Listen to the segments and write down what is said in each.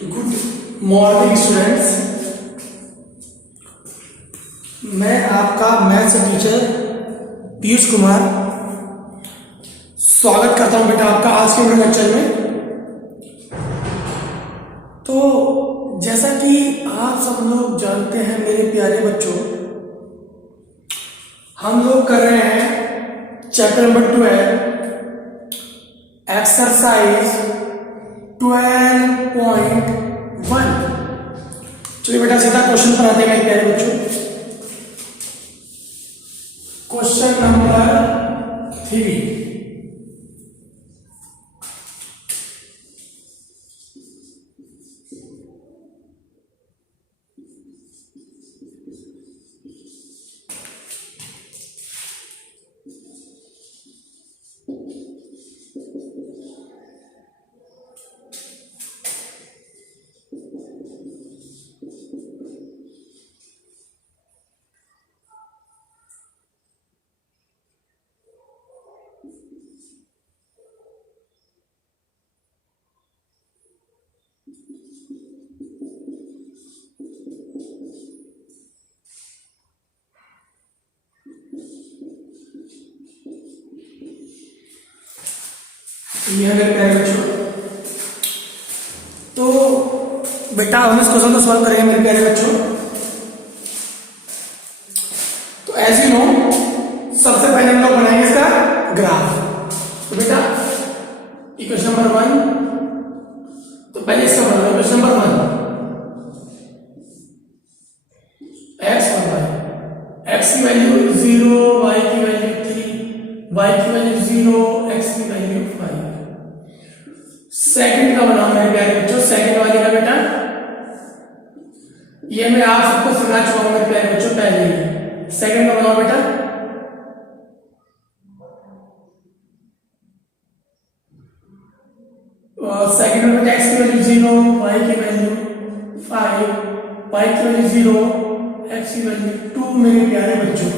Good morning students, मैं आपका maths teacher Piyush Kumar स्वागत करता हूं बेटा आपका आज के मेरे लेक्चर में। तो जैसा कि आप सब लोग जानते हैं मेरे प्यारे बच्चों, हम लोग कर रहे हैं चैप्टर नंबर 12 एक्सरसाइज 12.1। चलिए बेटा सीधा क्वेश्चन पर आते हैं मेरे प्यारे बच्चों। Question number 3। ये है मेरे प्यारे बच्चों। तो बेटा हम इस क्वेश्चन को सॉल्व करेंगे मेरे प्यारे बच्चों। तो एज यू नो, सबसे पहले हम लोग बनाएंगे इसका ग्राफ। तो बेटा इक्वेशन नंबर 1, तो पहले इसका बनाओ। इक्वेशन नंबर 1 x और y, x की वैल्यू 0, y की वैल्यू 3, y की वैल्यू 0, x की वैल्यू 5। सेकंड का बनाओ मेरे प्यारे बच्चों। सेकंड वाले का बेटा ये मैं आप सबको समझा चुका हूं मेरे प्यारे बच्चों पहले ही। सेकंड का बनाओ बेटा। सेकंड में बेटा x की वैल्यू 0, y की वैल्यू 5, y की वैल्यू 0, x की वैल्यू 2 मेरे प्यारे बच्चों।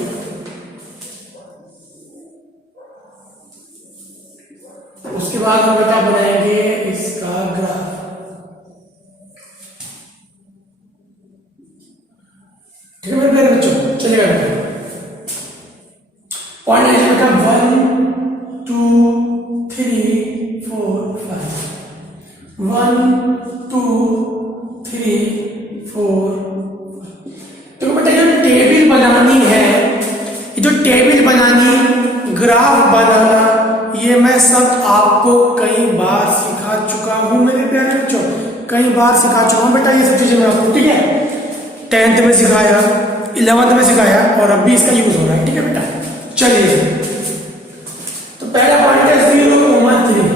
उसके बाद हम बेटा बनाएंगे इसका ग्राफ। ठीक है मेरे प्यारे बच्चों, चलिए बेटा पॉइंट है बेटा 1 2 3 4 5। 1 2 3 4। तो बेटा जो टेबल बनानी है, जो टेबल बनानी, ग्राफ बनाना, ये मैं सब आपको कई बार सिखा चुका हूं मेरे प्यारे बच्चों। कई बार सिखा चुका हूं बेटा ये सब चीजें मैं आपको। ठीक है, 10th में सिखाया, 11th में सिखाया और अब भी इसका यूज हो रहा है। ठीक है बेटा, चलिए तो पहला पॉइंट है 0,3,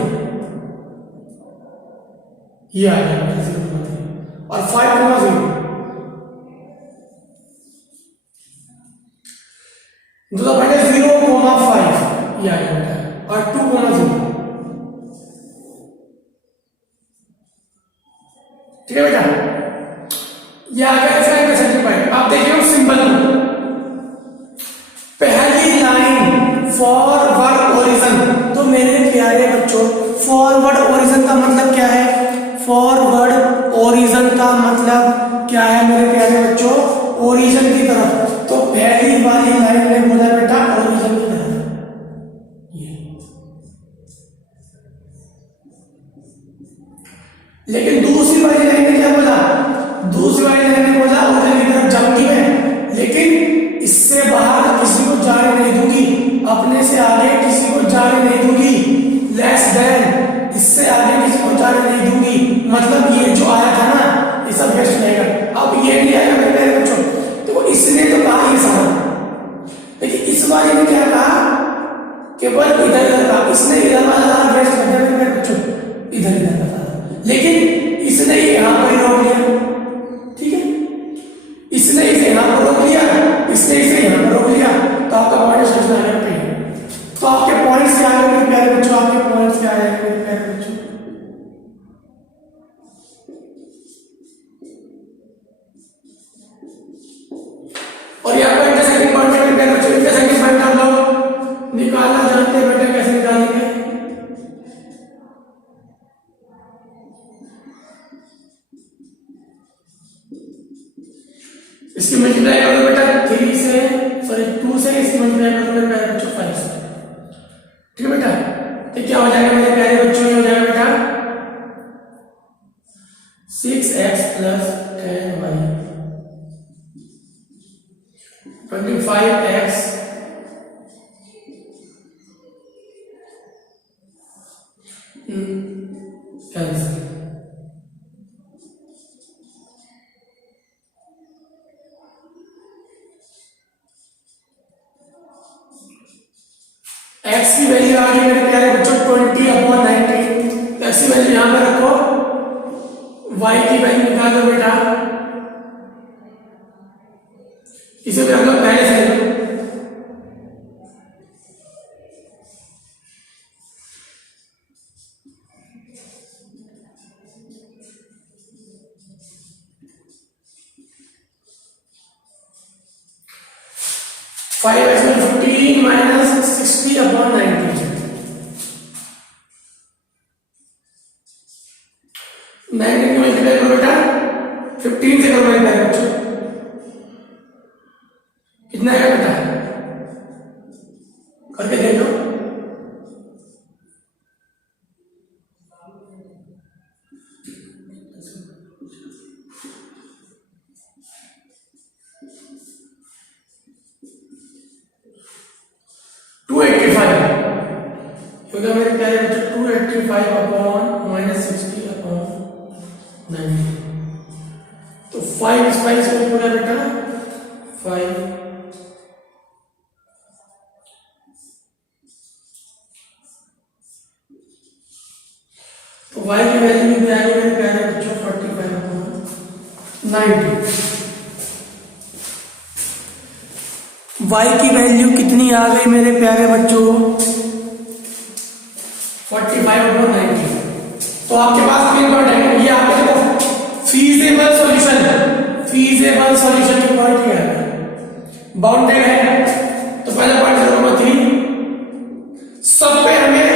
ये आ गया 0,3 और 5,0। दूसरा पॉइंट है 0,5, ये आ गया बेटा, और 2,0। ठीक है बेटा, ये आ गया इसका इंटरसेक्शन पॉइंट। आप देखिए उस सिंबल को, पहली लाइन फॉरवर्ड ओरिजिन। तो मेरे प्यारे बच्चों फॉरवर्ड ओरिजिन का मतलब क्या है? फॉरवर्ड ओरिजिन का मतलब क्या है मेरे प्यारे बच्चों? ओरिजिन की तरफ। तो पहली वाली लाइन में बोला बेटा ओरिजिन की तरफ। लेकिन दूसरी वाली लाइन में क्या बोला? दूसरी वाली लाइन में बोला ओरिजिन की तरफ जाऊंगी मैं, लेकिन इससे बाहर किसी को जाने नहीं दूंगी, अपने से आगे किसी को जाने नहीं दूंगी। लेस देन, इससे आगे किसी को जाने नहीं दूंगी। मतलब ये जो आया था ना, ये सब वेस्ट रहेगा। अब ये नहीं आएगा मेरे प्यारे बच्चों, तो इसने तो कहा ये सवाल, लेकिन इस वाले में क्या कहा? केवल इधर इधर का। इसने इधर वाला वेस्ट कर दिया मेरे बच्चों, इधर इधर का, लेकिन इसने यहां पर रोक लिया। ठीक है, इसने इसे यहां पर रोक लिया, इसने इसे यहां पर रोक लिया। तो आपका पॉइंट समझना है। तो आपके पॉइंट्स क्या आए मेरे प्यारे बच्चों? आपके पॉइंट्स क्या आए मेरे प्यारे बच्चों? और यहाँ पर इंटरसेक्टिंग पॉइंट मेरे प्यारे बच्चों, इंटरसेक्टिंग पॉइंट हम लोग निकालना जानते हैं बेटा, कैसे निकालेंगे? इसकी मल्टीप्लाई कर दो बेटा 3 से, सॉरी 2 से, इसकी मल्टीप्लाई कर दो मेरे प्यारे बच्चों 5 से। ठीक है बेटा, तो क्या हो जाएगा मेरे प्यारे बच्चों, ये हो जाएगा बेटा 6x plus 10y 25x cancel. x की वैल्यू आ गई मेरे प्यारे बच्चों 20/90। x की वैल्यू यहां पर रखो, y की वैल्यू निकालो बेटा, इसे भी हम लोग पहले से ले लो। फाइव एक्स में 15 माइनस 60/90, 90 को मल्टीप्लाई करो बेटा 15 से करो मल्टीप्लाई बच्चों, कितना है बेटा, करके देख लो। क्योंकि मेरे प्यारे बच्चों 285/-60/90, तो 5 स्पाइस को बोला बेटा 5, तो y की वैल्यू कितनी आ गई मेरे प्यारे बच्चों 45/90। y की वैल्यू कितनी आ गई मेरे प्यारे बच्चों 45/90। तो आपके पास तीन पॉइंट है, ये आपके देखो फीजेबल सॉल्यूशन, फीजेबल सॉल्यूशन की पॉइंट क्या है, बाउंडेड है। तो पहला पॉइंट नंबर 3, सब पे हमें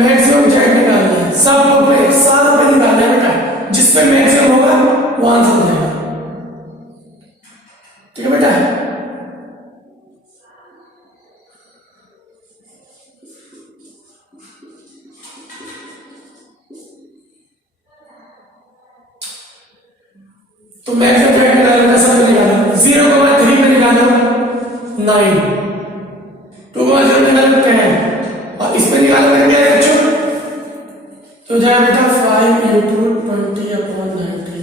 मैक्सिमम जेड निकालना है, सब पे निकालना है बेटा, जिस पे मैक्सिमम होगा वो आंसर हो जाएगा। ठीक है बेटा, तो मैक्सिमम जेड निकालना, सब पे निकालो, 0,3 पे निकालो 9, 2,0 निकालो 10, और इस पे निकालो मेरे क्या बच्चों, तो जाएगा बेटा 5 × 20/90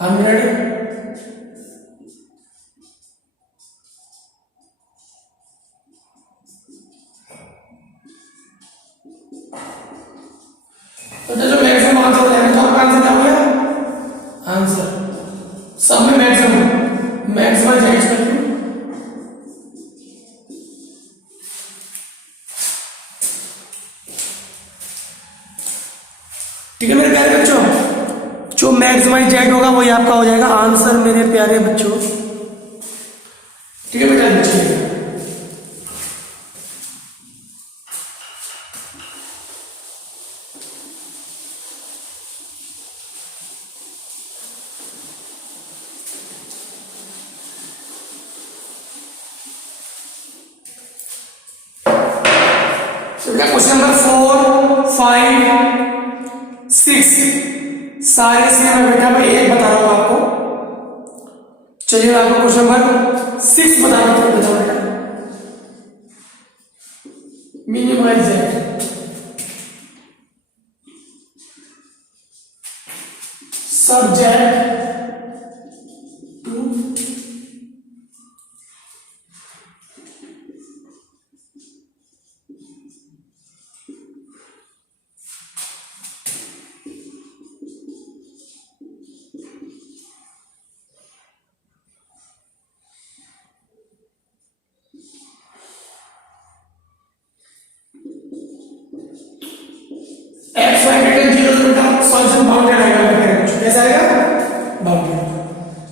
100। तो जो मैक्सिमम आंसर है तो आपका आंसर क्या हो गया, आंसर सब में मैक्सिमम जेड कर दो। ठीक है मेरे प्यारे बच्चों, जो मैक्सिमाइज जेड होगा वही आपका हो जाएगा आंसर मेरे प्यारे बच्चों। ठीक है बेटा, बच्चे क्वेश्चन नंबर 4, 5, 6 सारे से मैं बेटा मैं एक बता रहा हूं आपको। चलिए आपको क्वेश्चन नंबर 6 बताना बताओ बेटा, मिनिमाइज जेड, सब Z to x y greater 0 बेटा सॉल्यूशन बाउंडेड आएगा, कैसा आएगा, बाउंडेड।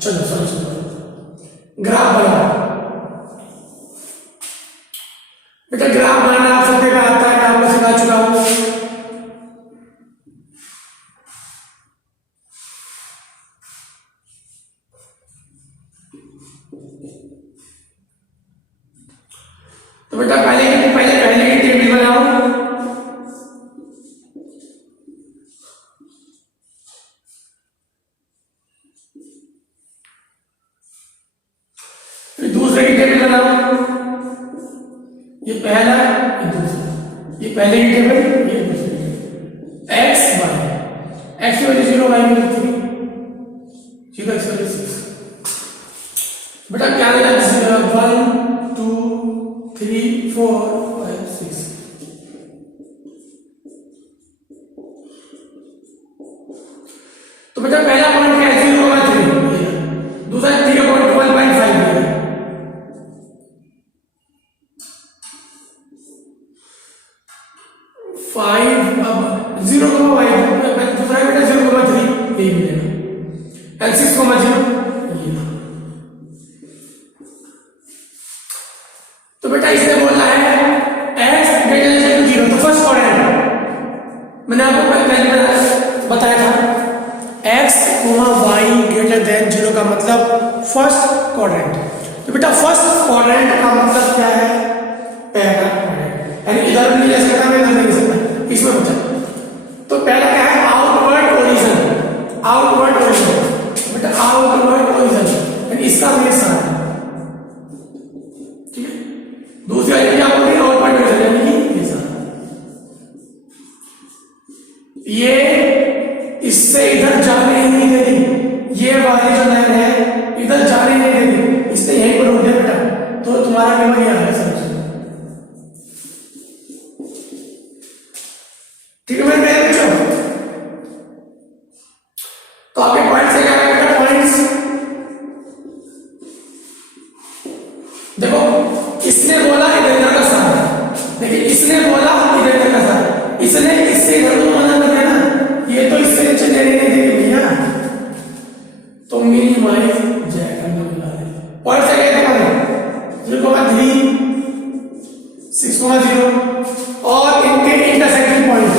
चलो सॉल्यूशन ग्राफ बनाओ बेटा, ग्राफ बनाना आप सबको आता है, मैं आपको सिखा चुका हूं। तो बेटा पहले की टेबल बनाओ। फिर दूसरे की टेबल बनाओ। ये पहला, ये दूसरा, ये पहले की टेबल, ये दूसरी टेबल। एक्स वाई, एक्स की वैल्यू 0, वाई की वैल्यू 3, 0 एक्स वैल्यू 6। बेटा क्या देना? 1 2 3 4 5 6। तो बेटा पहला पॉइंट क्या है? 0,3। दूसरा 3.1.5 है। अब 0, दूसरा बेटा 0,3 यही मिलेगा। L 6,0 ये। तो बेटा इसने बोला है x greater than 0, तो फर्स्ट क्वाड्रेंट मैंने आपको पहले बताया था x, y greater than 0 का मतलब फर्स्ट क्वाड्रेंट। तो बेटा फर्स्ट क्वाड्रेंट का मतलब क्या है? पहला क्वाड्रेंट, यानी इधर भी नहीं ले सकता, मैं इधर नहीं ले सकता, इसमें बचा। तो पहला क्या है? Outward origin, outward origin. बेटा आउटवर्ड ओरिजिन यानी इसका बेस है, ठीक है। दूसरी वाली क्या बोल रही है? आउटवर्ड ओरिजिन यानी कि ऐसा। ये इससे इधर जाने ही नहीं देगी, ये वाली जो लाइन है इधर जाने नहीं देगी, इससे यहीं पर रोक दे बेटा, तो तुम्हारा पेपर यह है समझ। ठीक है मेरे बच्चों? तो आपके पॉइंट से क्या है बेटा? पॉइंट्स देखो, इसने बोला इधर का सारा, लेकिन इसने बोला इधर का सारा, इसने इससे इधर को मना कर दिया ना, ये तो इससे नीचे ले नहीं देगी भैया, तो मिनिमाइज जाएगा। पॉइंट से क्या देखा? 0,3 6,0 और इनके इंटरसेक्टिंग पॉइंट।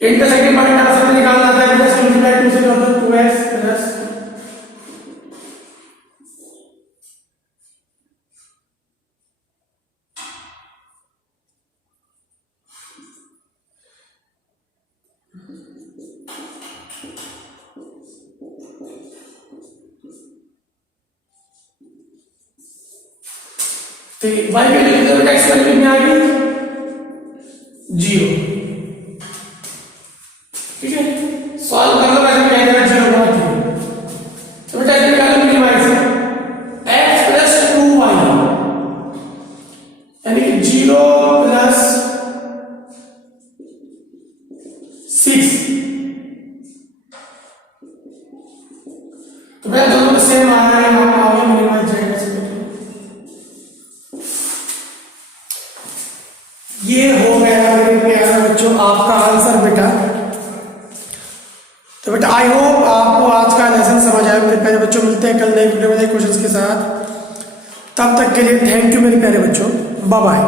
इंटरसेक्टिंग पॉइंट आप सबसे निकालना आता है बेटा, सिंपलीफाई 2 से कर दो, 2x प्लस तो y की वैल्यू बेटा x वैल्यू में आ गई 0, ठीक है। सॉल्व कर लो, वैसे क्या आएगा? 0,3। तो बेटा इसमें क्या मिनिमाइज है? x प्लस 2y यानी कि 0 प्लस 6। तो बेटा दोनों में सेम आ रहा है, यहाँ आओगे मिनिमाइज जाएगा। ये हो गया मेरे प्यारे बच्चों आपका आंसर बेटा। तो बेटा आई होप आपको आज का लेसन समझ आया मेरे प्यारे बच्चों। मिलते हैं कल नए वीडियो में नए क्वेश्चंस के साथ, तब तक के लिए थैंक यू मेरे प्यारे बच्चों, बाय बाय।